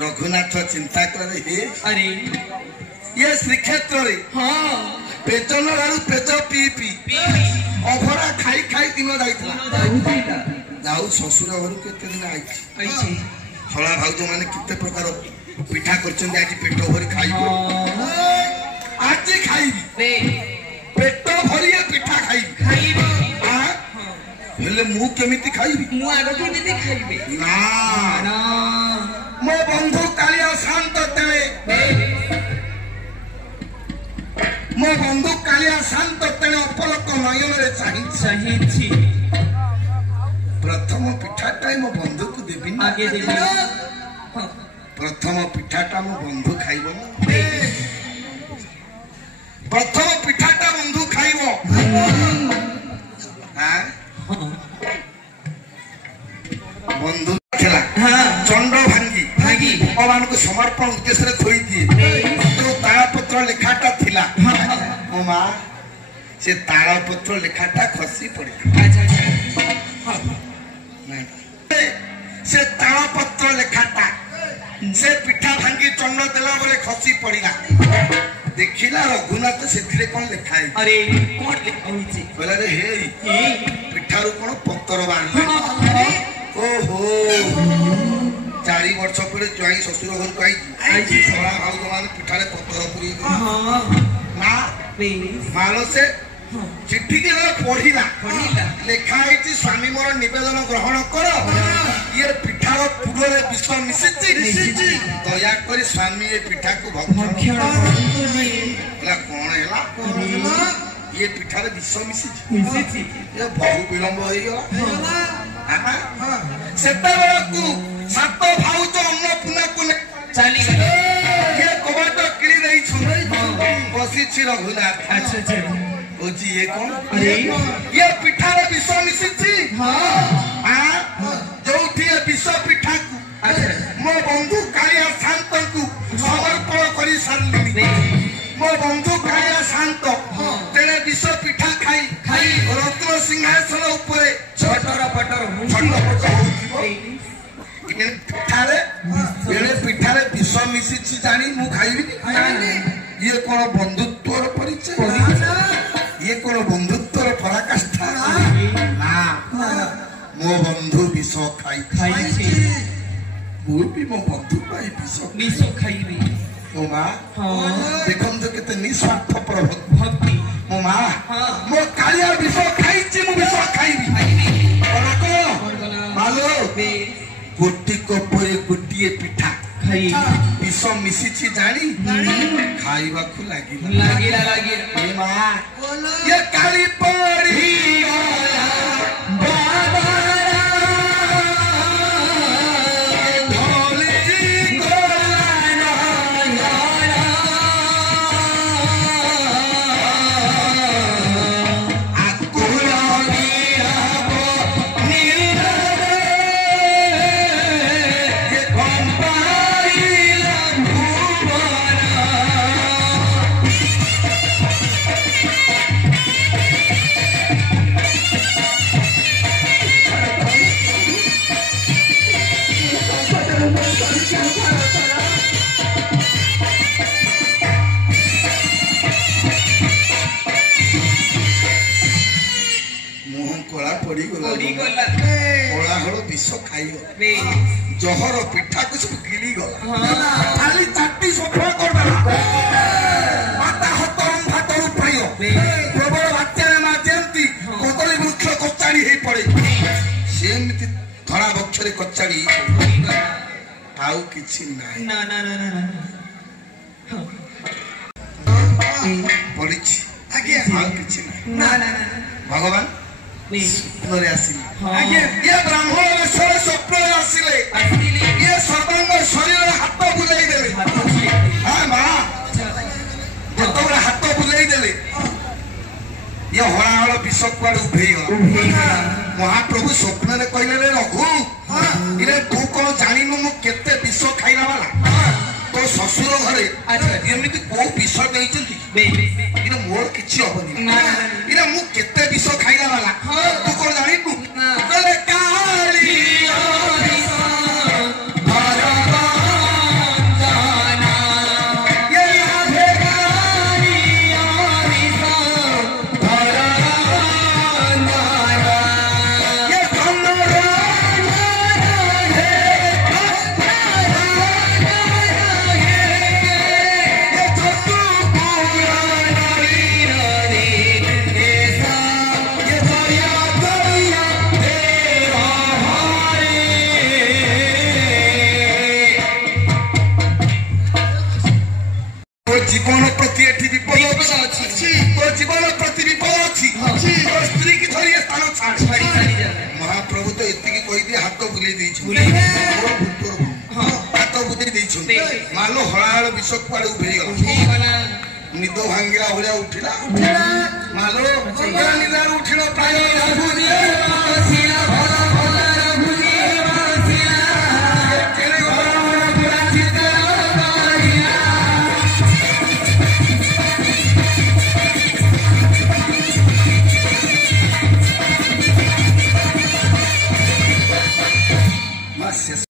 रघुनाथ चिंता करे हे अरे ये श्रीक्षेत्र रे हाँ पेट न पेट पी पी अभरा खाई खाई दिन जाइला जाऊ शशुर घर केते दिन आई हला भाउज माने केते प्रकार पिठा करछन आज पेट भरी खाइबो आज खाइबी पेट भरी पिठा खाइबी हेले मु केमिति खाइबी मु आगो केमिति खाइबी ना ना मो बंधु कालिया शांत तेले मो बंधु कालिया शांत तेले अपलक नयन रे चाहिछि प्रथम पिठाटा मो बंधु को देबी आगे देबी प्रथम पिठाटा मो बंधु खाइबो प्रथम पिठाटा बंधु खाइबो हां बंधु खेला चंड भांगी भांगी भगवान को समर्पण उद्देश्य रे खोई दिए तो तालपत्र लेखाटा थिला मो मां से तालपत्र लेखाटा खसी पड़ी से तालपत्र लेखाटा से पिठा भांगी चंड देला बले खसी पड़िला देखिला रघुनाथ सेथिरे कोन लेखा है अरे कोन लेखा होइछि बोला रे हे पिठारु कोन पत्तर बांधले ओहो 4 वर्ष परे ज्वाई ससुर घर को आई छोरा भाउ मान पिठारे पत्तर पुरी ना मानो से चिट्ठी के पढ़िला लेखा है स्वामी मोर निवेदन ग्रहण कर ये पिठार पुरे विष मिसिछि दया कर स्वामी ये पिठा को भक्षण बोला कौन है ये पिठार विष मिसिछि ये बहु विलंब हो गला सेतबेलकु सात भाउ तो अन्नपूर्णा को चली गले ये कबाट किली नहीं छु बसी छि रघुनाथ अच्छा ओजी ये कौन अरे ये पिठार विष मिसिछि हां जोठी ये विष पिठा को मो बंधु कालिया शांत को समर्पण करी सारलिनी मो बंधु कालिया शांत तेरे विष पिठा खाई खाई रत्न सिंहासन ऊपर छटर पटर पिठारे बेले पिठारे विष मिसिछि जानी मु खाइबी ये कोन बंधुत्वर परिचय ये कोन बंधुत्वर पराकाष्ठा ना मो बंधु विष खाई खाई मु भी मो बंधु पाई विष खाइबी मो मां देखम तो केते निस्वार्थ भक्ति मो मां मो कालिया विष खाइछि मु विष खाइबी मालो गोटी कपरे गोटिए पिठा खाई विष मिसिछि जानी खाइबा को लागिला ए मां ये काली पड़ी जहर पिठा को सब गिली गला खाली चाटी सफा कर माता हतरम भातरु पाइयो प्रबल बात्या मा जेंती कोतली वृक्ष कचाड़ी हे पड़े सेमति धरा बक्षरे कचाड़ी आउ किछि नाही ना ना ना ना पड़िछि आगे आउ किछि नाही ना ना ना भगवान स्वप्न आसिले ये ब्राह्मण स्वप्न आसिले ये सर्वांग शरीर हाथ बुलाई देले हाँ माँ जतबे हाथ बुलाई देले ये हड़ा विष कुआड़ उभेगला महाप्रभु स्वप्न रे कहले रे रघु इरे तू कौन जानिनु मु केते विष खाइला वाला तो ससुर घरे एमती को विष देइचंती इरे मोर किछि होबनी इरे मु केते विष खाइला वाला तू कौन जानिनु कहले काली ବୁଝେଇ ଦେଇଛନ୍ତି ମାଲୋ ହଳାହଳ ବିଷ କୁଆଡେ ଉଭେଇଗଲା ହେଇଗଲା ନିଦ ଭାଙ୍ଗିଲା ଭଳିଆ ଉଠିଲା ମାଲୋ ନିଦାରୁ ଉଠିଲ ପ୍ରାୟ